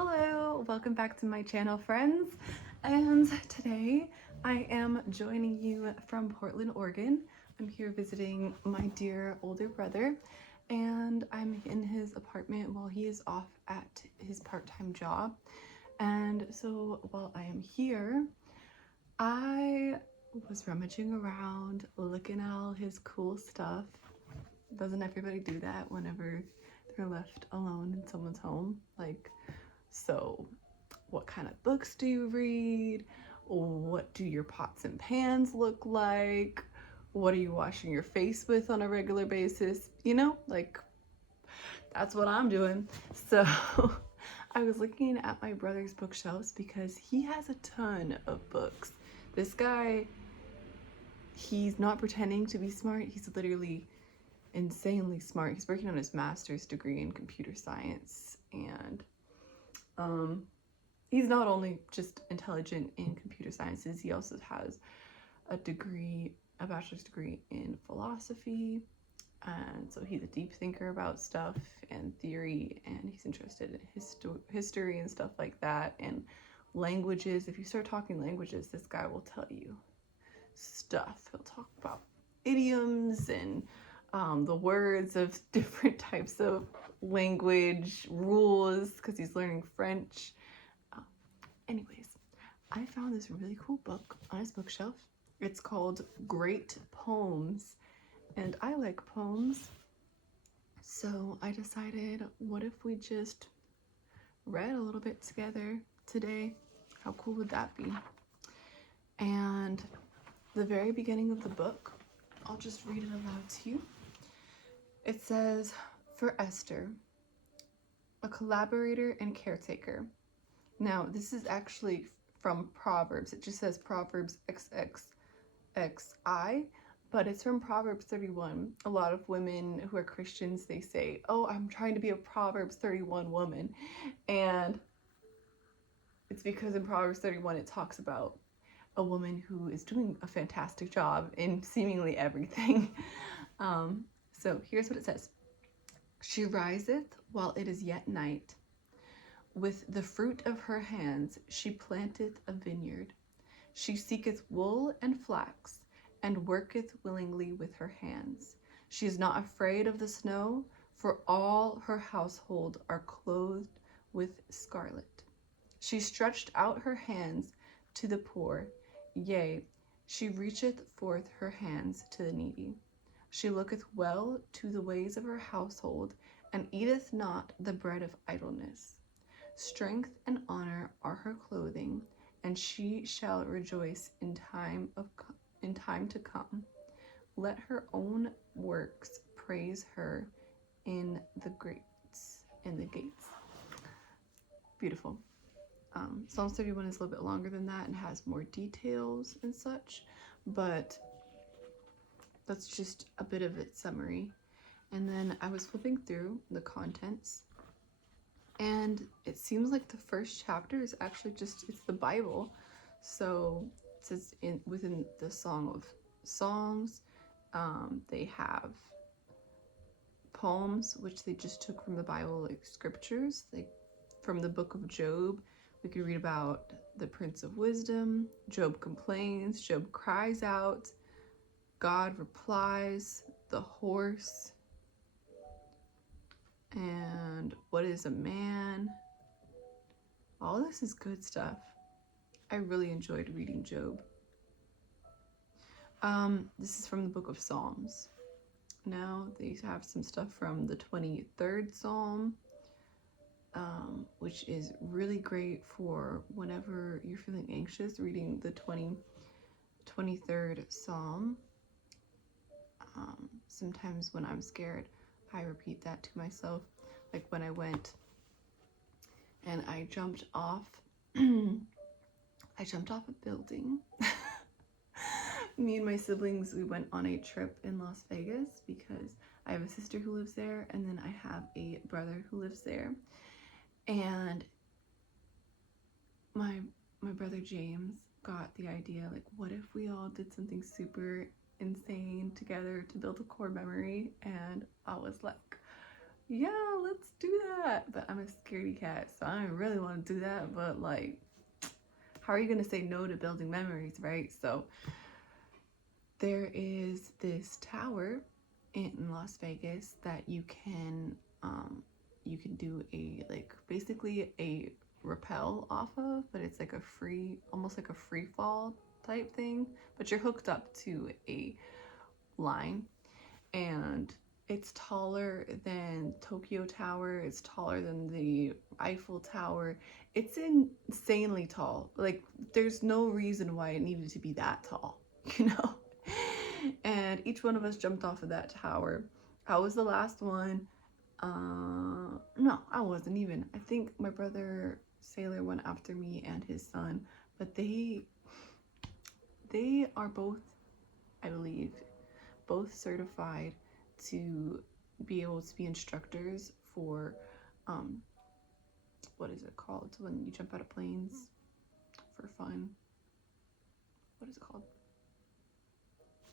Hello, welcome back to my channel, friends. And today I am joining you from Portland, Oregon. I'm here visiting my dear older brother, and I'm in his apartment while he is off at his part-time job. And so while I am here, I was rummaging around, looking at all his cool stuff. Doesn't everybody do that whenever they're left alone in someone's home? So what kind of books do you read? What do your pots and pans look like? What are you washing your face with on a regular basis? That's what I'm doing. So I was looking at my brother's bookshelves because he has a ton of books. This guy, he's not pretending to be smart. He's literally insanely smart. He's working on his master's degree in computer science, and he's not only just intelligent in computer sciences, he also has a bachelor's degree in philosophy, and so he's a deep thinker about stuff and theory, and he's interested in history and stuff like that, and languages. If you start talking languages, this guy will tell you stuff. He'll talk about idioms and the words of different types of language rules because he's learning French. Anyways, I found this really cool book on his bookshelf. It's called Great Poems, and I like poems. So I decided, what if we just read a little bit together today? How cool would that be? And the very beginning of the book, I'll just read it aloud to you. It says, "For Esther, a collaborator and caretaker." Now, this is actually from Proverbs. It just says Proverbs XXXI, but it's from Proverbs 31. A lot of women who are Christians, they say, "Oh, I'm trying to be a Proverbs 31 woman." And it's because in Proverbs 31, it talks about a woman who is doing a fantastic job in seemingly everything. So here's what it says. "She riseth while it is yet night. With the fruit of her hands she planteth a vineyard. She seeketh wool and flax, and worketh willingly with her hands. She is not afraid of the snow, for all her household are clothed with scarlet. She stretched out her hands to the poor, yea, she reacheth forth her hands to the needy. She looketh well to the ways of her household, and eateth not the bread of idleness. Strength and honor are her clothing, and she shall rejoice in time to come. Let her own works praise her in the gates." Beautiful. Psalms 31 is a little bit longer than that and has more details and such, but that's just a bit of its summary. And then I was flipping through the contents, and it seems like the first chapter is actually it's the Bible. So it says within the Song of Songs, they have poems, which they just took from the Bible, like scriptures, like from the book of Job. We could read about the Prince of Wisdom. Job complains, Job cries out, God replies, the horse, and what is a man? All this is good stuff. I really enjoyed reading Job. This is from the book of Psalms. Now they have some stuff from the 23rd Psalm, which is really great for whenever you're feeling anxious, reading the 23rd Psalm. Sometimes when I'm scared, I repeat that to myself. Like when I went and I jumped off a building. Me and my siblings, we went on a trip in Las Vegas because I have a sister who lives there, and then I have a brother who lives there. And my brother James got the idea, like, what if we all did something super insane together to build a core memory? And I was like, yeah, let's do that. But I'm a scaredy cat, so I don't really want to do that. But like, how are you gonna say no to building memories, right? So there is this tower in Las Vegas that you can do a like basically a rappel off of, but it's like a free, almost like a free fall type thing, but you're hooked up to a line, and it's taller than Tokyo Tower, it's taller than the Eiffel Tower. It's insanely tall. Like there's no reason why it needed to be that tall, you know? And each one of us jumped off of that tower. I was the last one. No, I wasn't even. I think my brother Sailor went after me and his son, but they are both, I believe, both certified to be able to be instructors for what is it called when you jump out of planes for fun? What is it called?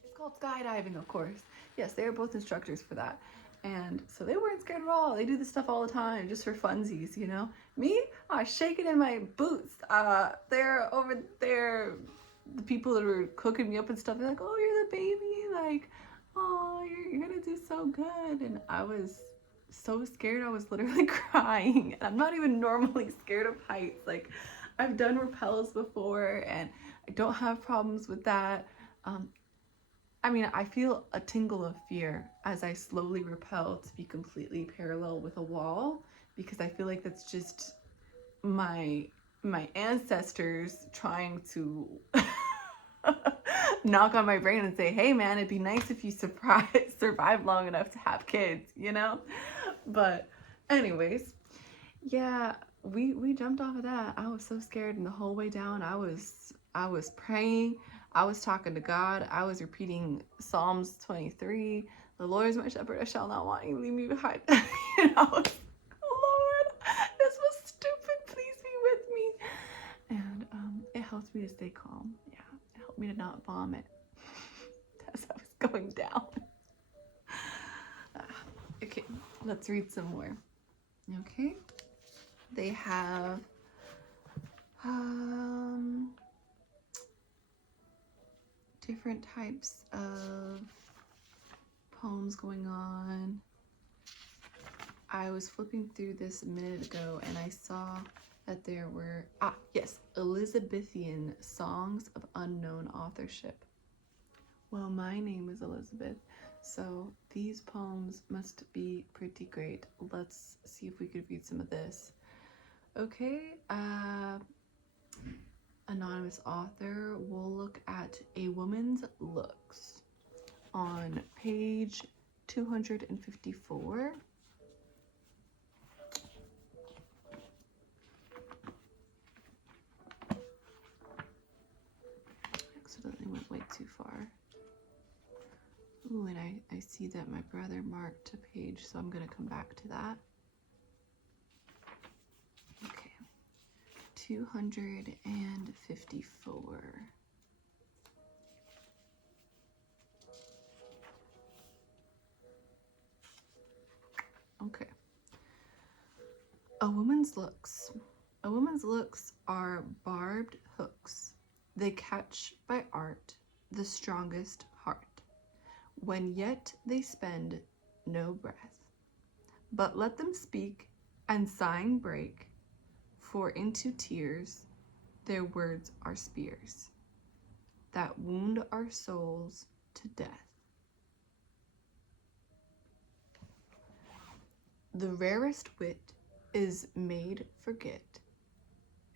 It's called skydiving, of course. Yes, they are both instructors for that. And so they weren't scared at all. They do this stuff all the time just for funsies, you know? Me, I was shaking in my boots. They're over there, the people that were cooking me up and stuff, they're like, oh, you're the baby. Like, oh, you're gonna do so good. And I was so scared. I was literally crying. And I'm not even normally scared of heights. Like, I've done rappels before and I don't have problems with that. I mean, I feel a tingle of fear as I slowly rappel to be completely parallel with a wall, because I feel like that's just my ancestors trying to knock on my brain and say, hey man, it'd be nice if you survive long enough to have kids, you know? But anyways, yeah, we jumped off of that. I was so scared, and the whole way down I was praying. I was talking to God. I was repeating Psalms 23. The Lord is my shepherd, I shall not want. You leave me behind. And I was, Lord, this was stupid. Please be with me. And it helped me to stay calm. Yeah, it helped me to not vomit as I was going down. Okay, let's read some more. Okay, they have different types of poems going on. I was flipping through this a minute ago and I saw that there were, yes, Elizabethan songs of unknown authorship. Well, my name is Elizabeth, so these poems must be pretty great. Let's see if we could read some of this. Okay, anonymous author, we'll look at A Woman's Looks on page 254. Accidentally went way too far. Ooh, and I see that my brother marked a page, so I'm gonna come back to that. Okay, 254. Okay. A woman's looks. A woman's looks are barbed hooks. They catch by art the strongest heart, when yet they spend no breath. But let them speak and sighing break, for into tears their words are spears that wound our souls to death. The rarest wit is made forget,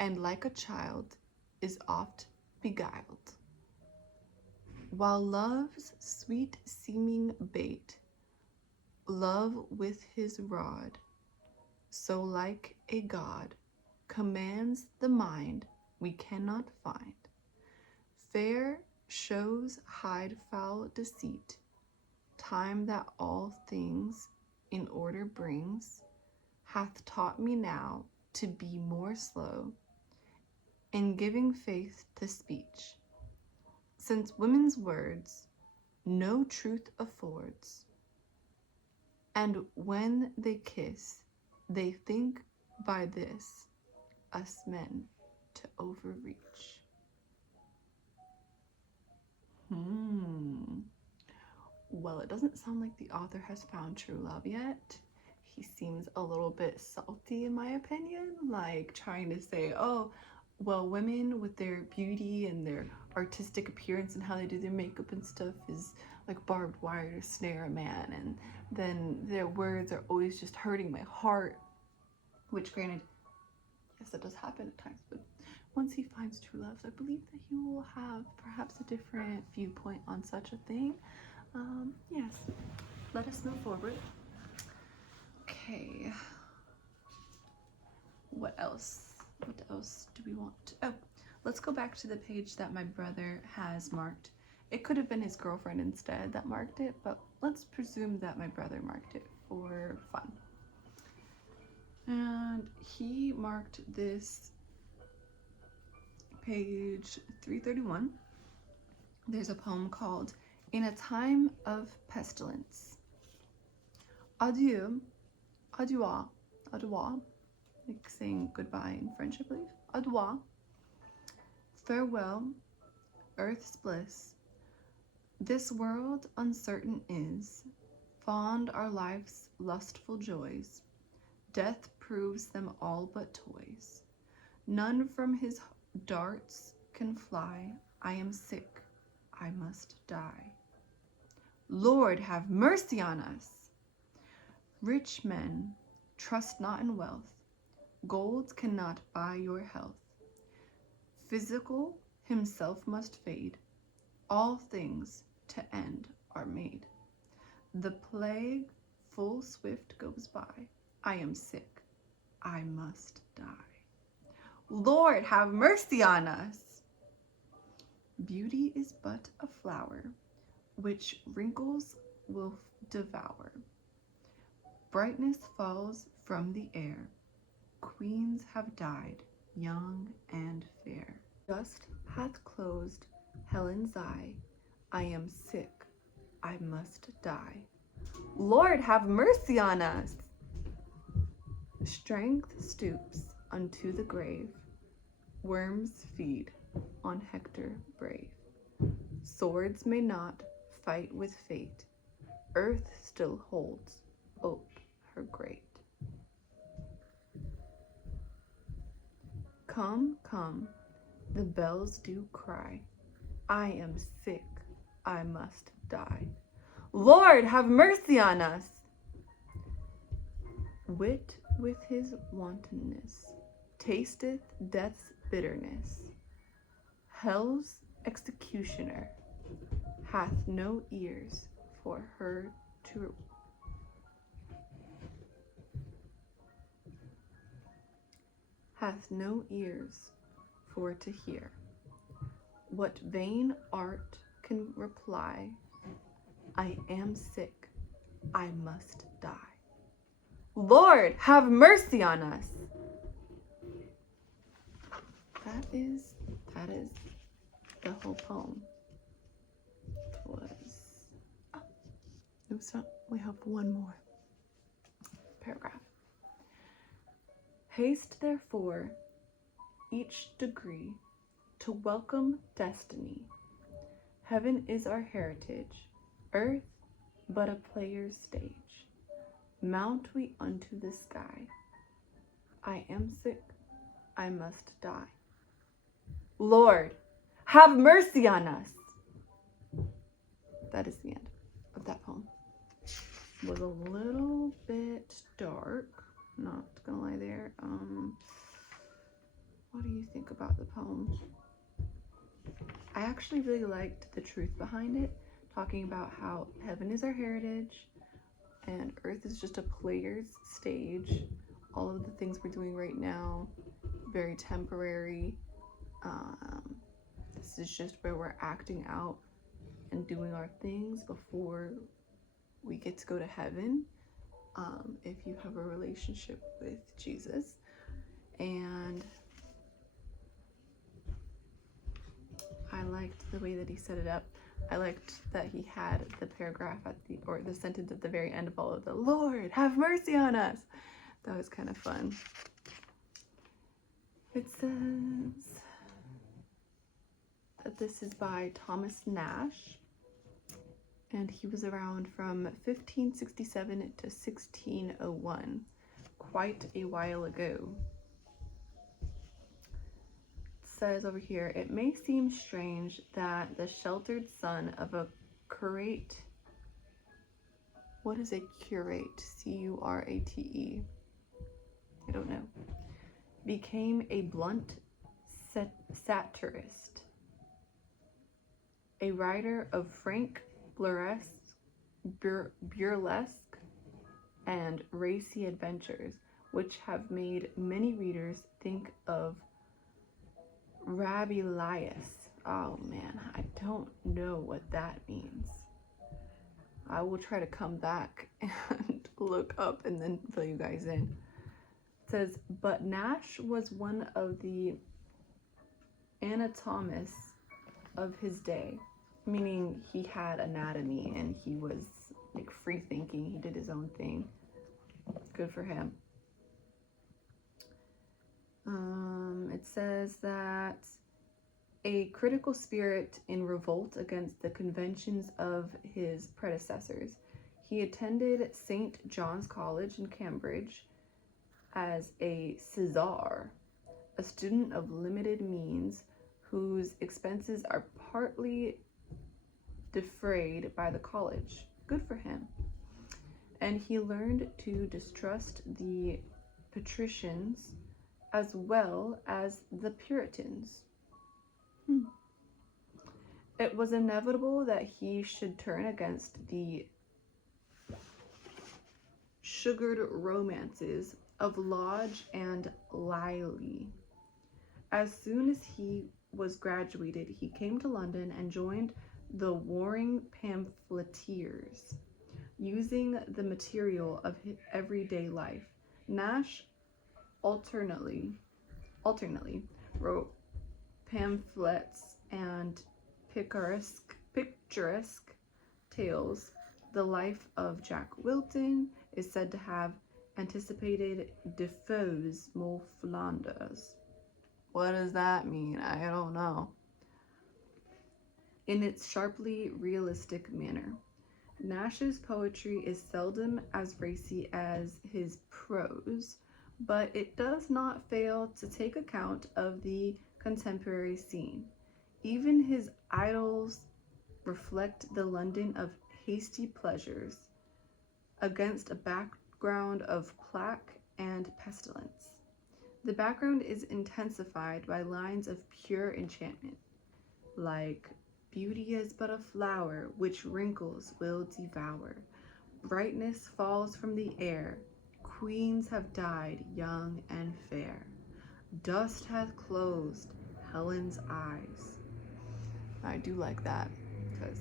and like a child is oft beguiled. While love's sweet seeming bait, love with his rod, so like a god, commands the mind we cannot find. Fair shows hide foul deceit, time that all things in order brings, hath taught me now to be more slow in giving faith to speech, since women's words no truth affords, And when they kiss, they think by this us men to overreach. Well, it doesn't sound like the author has found true love yet. He seems a little bit salty, in my opinion, like trying to say, oh, well, women with their beauty and their artistic appearance and how they do their makeup and stuff is like barbed wire to snare a man, and then their words are always just hurting my heart, which granted, yes, that does happen at times, but once he finds true love, I believe that he will have perhaps a different viewpoint on such a thing. Yes, let us move forward. Okay. What else? What else do we want? Oh, let's go back to the page that my brother has marked. It could have been his girlfriend instead that marked it, but let's presume that my brother marked it for fun. And he marked this page 331. There's a poem called In a Time of Pestilence. Adieu, adieu, adieu, like saying goodbye in French, I believe. Adieu, farewell, earth's bliss. This world uncertain is, fond are life's lustful joys. Death proves them all but toys. None from his darts can fly. I am sick, I must die. Lord, have mercy on us. Rich men, trust not in wealth. Gold cannot buy your health. Physical himself must fade. All things to end are made. The plague full swift goes by. I am sick, I must die. Lord, have mercy on us. Beauty is but a flower, which wrinkles will devour. Brightness falls from the air. Queens have died, young and fair. Dust hath closed Helen's eye. I am sick, I must die. Lord, have mercy on us. Strength stoops unto the grave. Worms feed on Hector brave. Swords may not fight with fate. Earth still holds oak her great. Come, come, the bells do cry. I am sick, I must die. Lord, have mercy on us. Wit with his wantonness tasteth death's bitterness. Hell's executioner hath no ears for her to hear. What vain art can reply? I am sick, I must die. Lord, have mercy on us. That is the whole poem. We have one more paragraph. Haste therefore each degree to welcome destiny. Heaven is our heritage, earth but a player's stage. Mount we unto the sky. I am sick, I must die. Lord, have mercy on us. That is the end of that poem. It was a little bit dark, not gonna lie there. What do you think about the poem? I actually really liked the truth behind it, talking about how heaven is our heritage and earth is just a player's stage. All of the things we're doing right now, very temporary. This is just where we're acting out and doing our things before we get to go to heaven, if you have a relationship with Jesus. And I liked the way that he set it up. I liked that he had the paragraph or the sentence at the very end of all of the Lord, have mercy on us. That was kind of fun. It says that this is by Thomas Nash, and he was around from 1567 to 1601, quite a while ago. Says over here, it may seem strange that the sheltered son of a curate, what is a curate? C-U-R-A-T-E, I don't know, became a blunt satirist, a writer of frank burlesque and racy adventures, which have made many readers think of Rabelais. Oh man, I don't know what that means. I will try to come back and look up and then fill you guys in. It says, but Nash was one of the anatomists of his day, meaning he had anatomy and he was like free thinking. He did his own thing. Good for him. It says that a critical spirit in revolt against the conventions of his predecessors. He attended St. John's College in Cambridge as a Caesar, a student of limited means whose expenses are partly defrayed by the college. Good for him. And he learned to distrust the patricians as well as the Puritans. It was inevitable that he should turn against the sugared romances of Lodge and Lyly. As soon as he was graduated, he came to London and joined the warring pamphleteers, using the material of his everyday life. Nash alternately wrote pamphlets and picturesque tales. The life of Jack Wilton is said to have anticipated Defoe's Moll Flanders. What does that mean? I don't know. In its sharply realistic manner. Nash's poetry is seldom as racy as his prose, but it does not fail to take account of the contemporary scene. Even his idylls reflect the London of hasty pleasures against a background of plague and pestilence. The background is intensified by lines of pure enchantment, like beauty is but a flower which wrinkles will devour. Brightness falls from the air. Queens have died young and fair. Dust hath closed Helen's eyes. I do like that because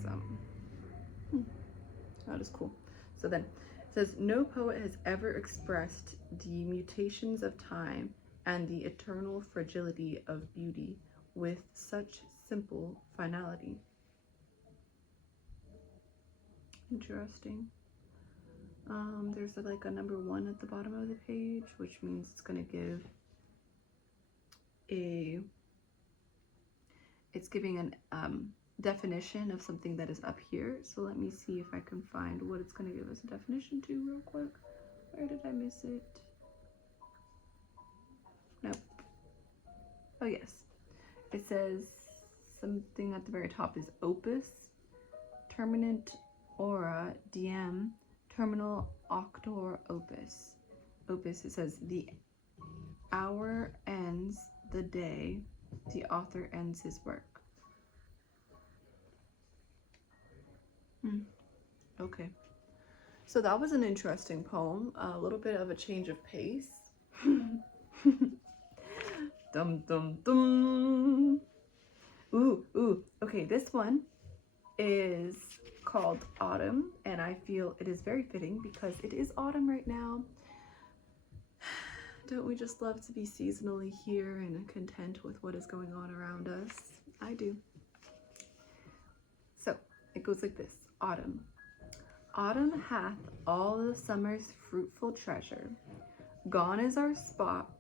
that is cool. So then it says, no poet has ever expressed the mutations of time and the eternal fragility of beauty with such simple finality. Interesting. There's like a number 1 at the bottom of the page, which means it's going to give it's giving an definition of something that is up here. So let me see if I can find what it's going to give us a definition to real quick. Where did I miss it? Nope. Oh yes. It says something at the very top is opus, terminant ora diem, terminal octor opus. Opus, it says the hour ends the day, the author ends his work. Okay. So that was an interesting poem. A little bit of a change of pace. Dum dum dum. Ooh. Okay, this one is called Autumn, and I feel it is very fitting because it is autumn right now. Don't we just love to be seasonally here and content with what is going on around us? I do. So, It goes like this. Autumn. Autumn hath all the summer's fruitful treasure. Gone is our spot.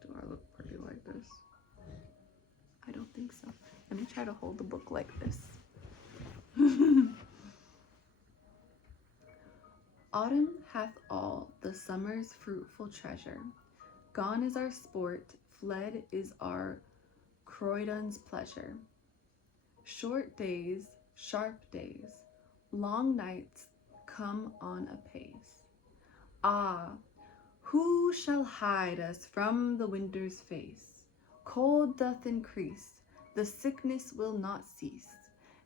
Do I look pretty like this? I don't think so. Let me try to hold the book like this. Autumn hath all the summer's fruitful treasure. Gone is our sport, fled is our Croydon's pleasure. Short days, sharp days, long nights come on apace. Ah, who shall hide us from the winter's face? Cold doth increase, the sickness will not cease,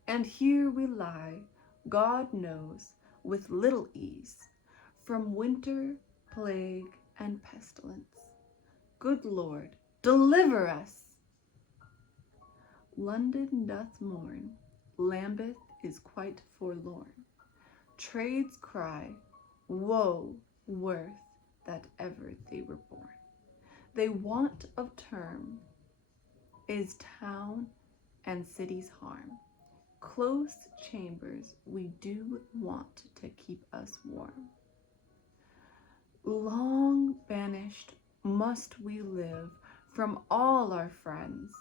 and here we lie, God knows, with little ease, from winter, plague, and pestilence. Good Lord, deliver us! London doth mourn, Lambeth is quite forlorn. Trades cry, woe worth that ever they were born. They want of term, is town and city's harm. Close chambers we do want to keep us warm. Long banished must we live from all our friends.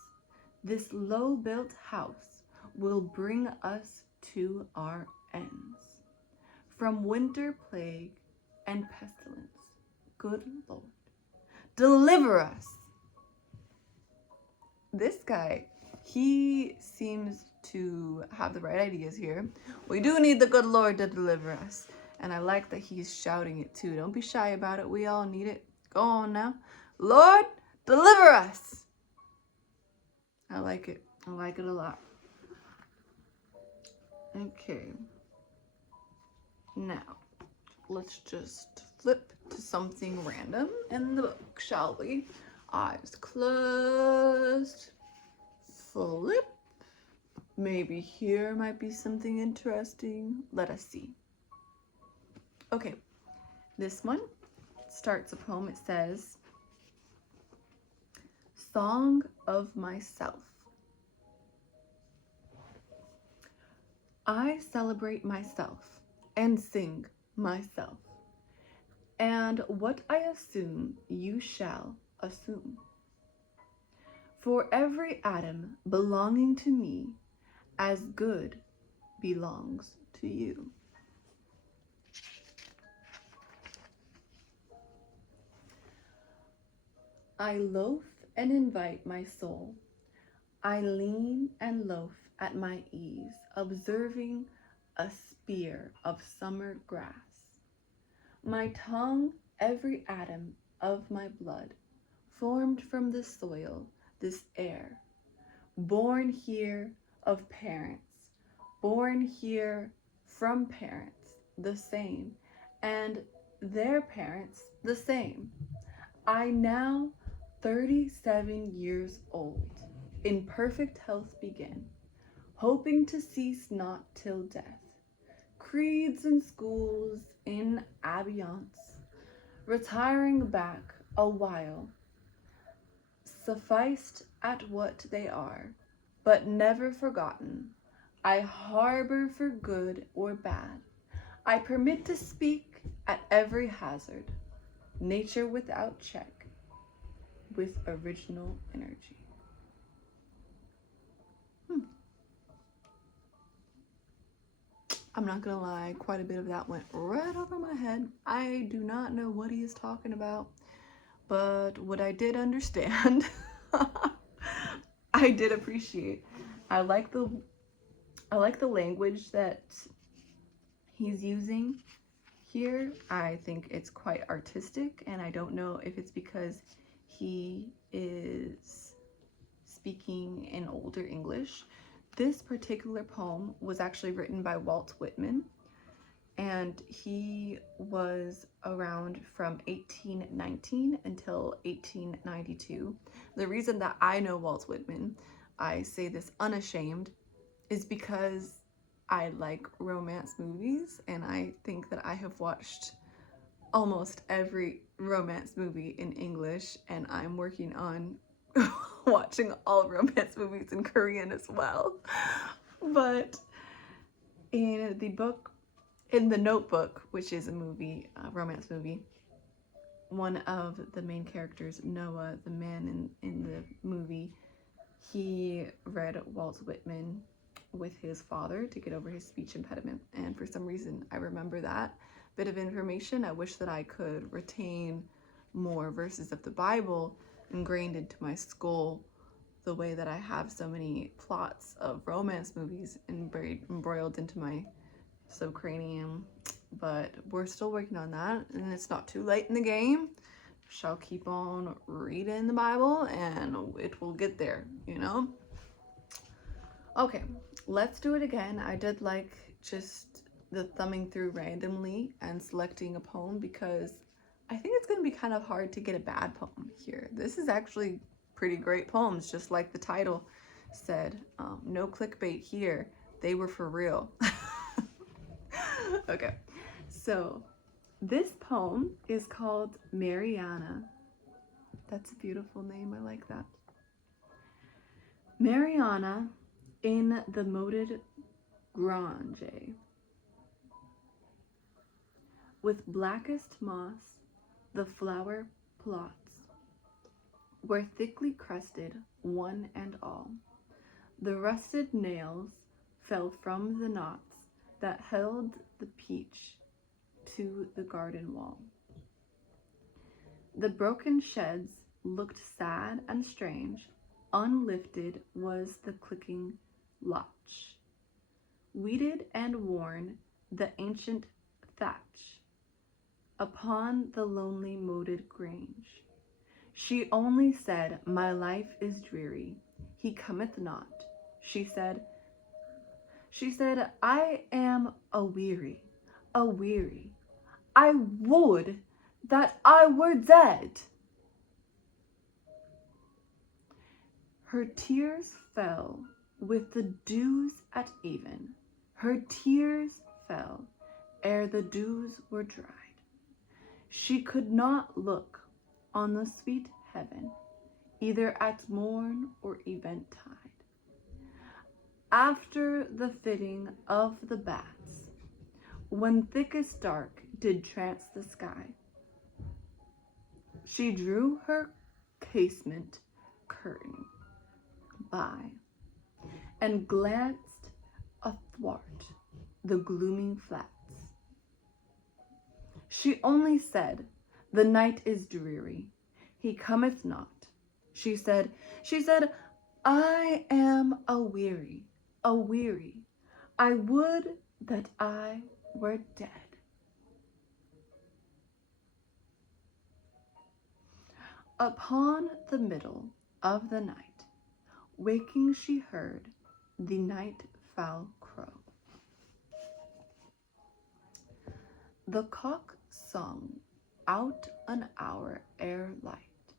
This low-built house will bring us to our ends. From winter, plague, and pestilence, good Lord, deliver us. This guy, he seems to have the right ideas here. We do need the good Lord to deliver us. And I like that he's shouting it too. Don't be shy about it. We all need it. Go on now. Lord, deliver us. I like it. I like it a lot. Okay. Now, let's just flip to something random in the book, shall we? Eyes closed. Flip. Maybe here might be something interesting. Let us see. Okay, this one starts a poem. It says, Song of Myself. I celebrate myself and sing myself, and what I assume you shall assume. For every atom belonging to me as good belongs to you. I loaf and invite my soul. I lean and loaf at my ease, observing a spear of summer grass. My tongue, every atom of my blood, formed from the soil, this air, born here of parents, born here from parents, the same, and their parents, the same. I now 37 years old, in perfect health begin, hoping to cease not till death. Creeds and schools in abeyance, retiring back a while, sufficed at what they are, but never forgotten. I harbor for good or bad. I permit to speak at every hazard, nature without check, with original energy. I'm not gonna lie, quite a bit of that went right over my head. I do not know what he is talking about, but what I did understand, I did appreciate. I like the language that he's using here. I think it's quite artistic, and I don't know if it's because he is speaking in older English. This particular poem was actually written by Walt Whitman, and he was around from 1819 until 1892. The reason that I know Walt Whitman, I say this unashamed, is because I like romance movies, and I think that I have watched almost every romance movie in English, and I'm working on watching all romance movies in Korean as well. But in The Notebook, which is a movie, a romance movie, one of the main characters, Noah, the man in the movie, he read Walt Whitman with his father to get over his speech impediment. And for some reason, I remember that bit of information. I wish that I could retain more verses of the Bible ingrained into my skull the way that I have so many plots of romance movies embroiled into my subcranium. But we're still working on that, and it's not too late in the game. Shall keep on reading the Bible and it will get there, you know? Okay, let's do it again. I did like just the thumbing through randomly and selecting a poem because I think it's going to be kind of hard to get a bad poem here. This is actually pretty great poems, just like the title said. No clickbait here. They were for real. Okay, so this poem is called Mariana. That's a beautiful name. I like that. Mariana in the moated grange, with blackest moss, the flower plots were thickly crusted, one and all. The rusted nails fell from the knots that held the peach to the garden wall. The broken sheds looked sad and strange. Unlifted was the clicking latch. Weeded and worn the ancient thatch upon the lonely moated grange. She only said, "My life is dreary. He cometh not." She said, "I am aweary, aweary. I would that I were dead." Her tears fell with the dews at even. Her tears fell ere the dews were dried. She could not look on the sweet heaven, either at morn or eventide. After the fitting of the bats, when thickest dark did trance the sky, she drew her casement curtain by, and glanced athwart the glooming flats. She only said, "The night is dreary. He cometh not." She said, "I am aweary, aweary. I would that I were dead." Upon the middle of the night, waking she heard the night-fowl crow. The cock sung out an hour ere light.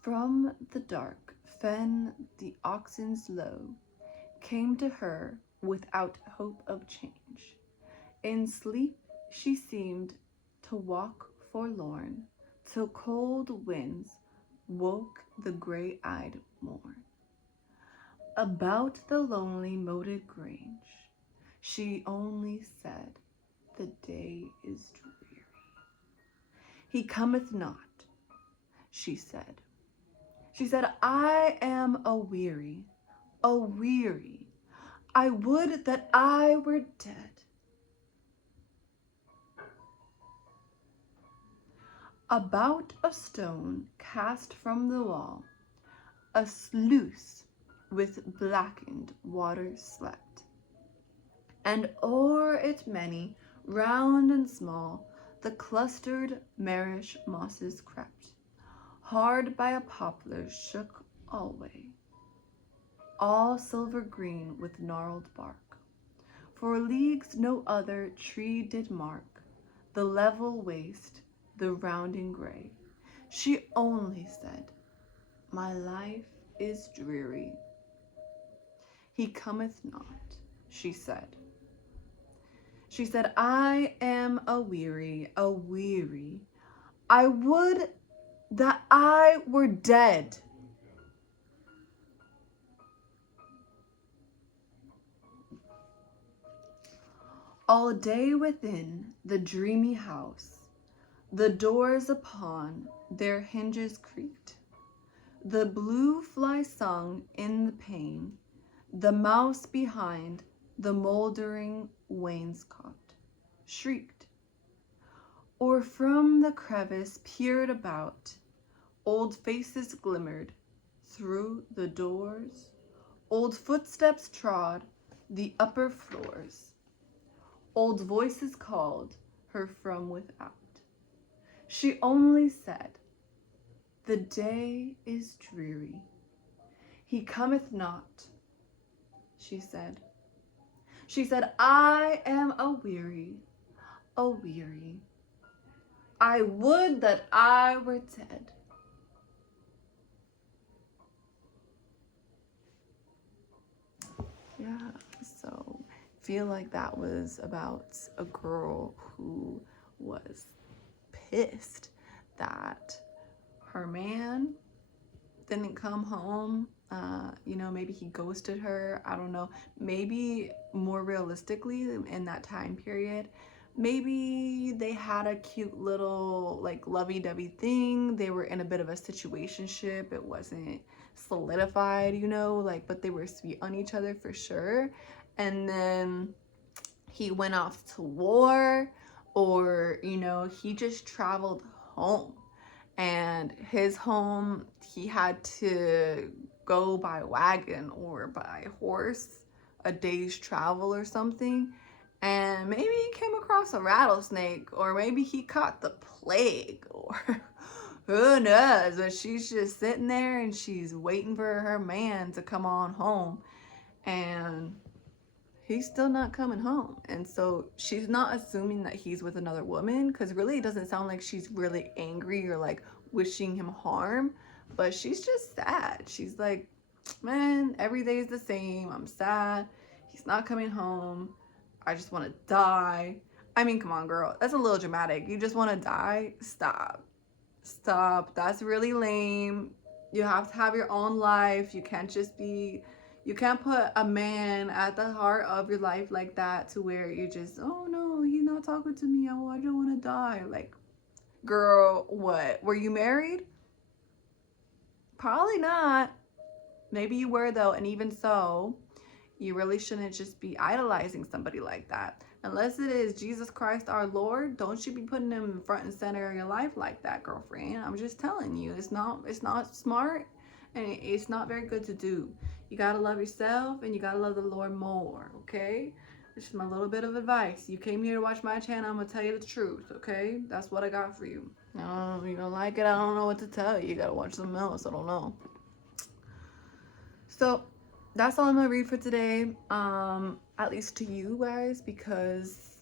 From the dark fen the oxen's low came to her without hope of change. In sleep she seemed to walk forlorn, till cold winds woke the gray-eyed morn. About the lonely moated grange, she only said, "The day is dreary. He cometh not," she said. "I am aweary, aweary. I would that I were dead." About a stone cast from the wall, a sluice with blackened water slept, and o'er it many, round and small, the clustered marish mosses crept. Hard by a poplar shook alway, all silver green with gnarled bark. For leagues no other tree did mark the level waste, the rounding gray. She only said, "My life is dreary. He cometh not," she said. "I am aweary, aweary. I would that I were dead." All day within the dreamy house, the doors upon their hinges creaked. The blue fly sung in the pane, the mouse behind the moldering wainscot shrieked. Or from the crevice peered about, old faces glimmered through the doors, old footsteps trod the upper floors, old voices called her from without. She only said, "The day is dreary. He cometh not," she said. She said, "I am aweary, aweary. I would that I were dead." Yeah, so I feel like that was about a girl who was pissed that her man didn't come home. Maybe he ghosted her. I don't know. Maybe more realistically in that time period, maybe they had a cute little like lovey-dovey thing. They were in a bit of a situationship. It wasn't solidified, but they were sweet on each other for sure. And then he went off to war, or he just traveled home, and his home, he had to go by wagon or by horse, a day's travel or something. And maybe he came across a rattlesnake, or maybe he caught the plague, or who knows. But she's just sitting there and she's waiting for her man to come on home, and he's still not coming home. And so she's not assuming that he's with another woman, because really it doesn't sound like she's really angry or like wishing him harm, but she's just sad. She's like, man, every day is the same. I'm sad. He's not coming home. I just want to die. I mean, come on, girl. That's a little dramatic. You just want to die? Stop. Stop. That's really lame. You have to have your own life. You can't put a man at the heart of your life like that, to where you're just, oh no, he's not talking to me. Oh, I don't want to die. Like, girl, what? Were you married? Probably not. Maybe you were though, and even so, you really shouldn't just be idolizing somebody like that. Unless it is Jesus Christ our Lord, don't you be putting him in front and center of your life like that, girlfriend. I'm just telling you, it's not smart, and it's not very good to do. You gotta love yourself, and you gotta love the Lord more, okay? This is my little bit of advice. You came here to watch my channel, I'm gonna tell you the truth, okay? That's what I got for you. You don't like it, I don't know what to tell you. You gotta watch something else, I don't know. So that's all I'm gonna read for today, at least to you guys, because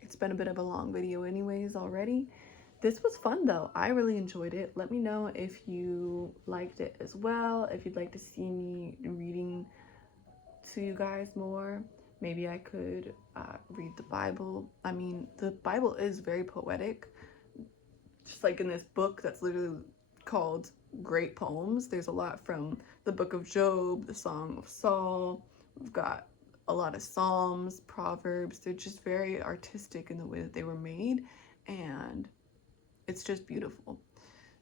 it's been a bit of a long video anyways already. This was fun though. I really enjoyed it. Let me know if you liked it as well, if you'd like to see me reading to you guys more. Maybe I could read the Bible. I mean, the Bible is very poetic, just like in this book that's literally called Great Poems. There's a lot from the book of Job, the Song of Saul. We've got a lot of Psalms, Proverbs. They're just very artistic in the way that they were made, and it's just beautiful.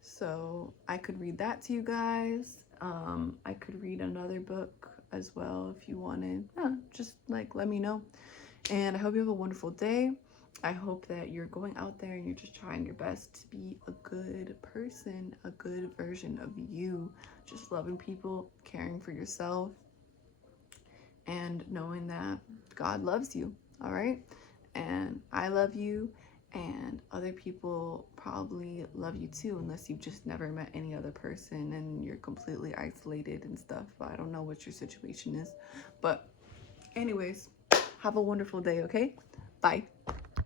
So I could read that to you guys. I could read another book as well if you wanted. Just like let me know. And I hope you have a wonderful day. I hope that you're going out there and you're just trying your best to be a good person, a good version of you, just loving people, caring for yourself, and knowing that God loves you, all right? And I love you, and other people probably love you too, unless you've just never met any other person and you're completely isolated and stuff. I don't know what your situation is, but anyways, have a wonderful day, okay? Bye.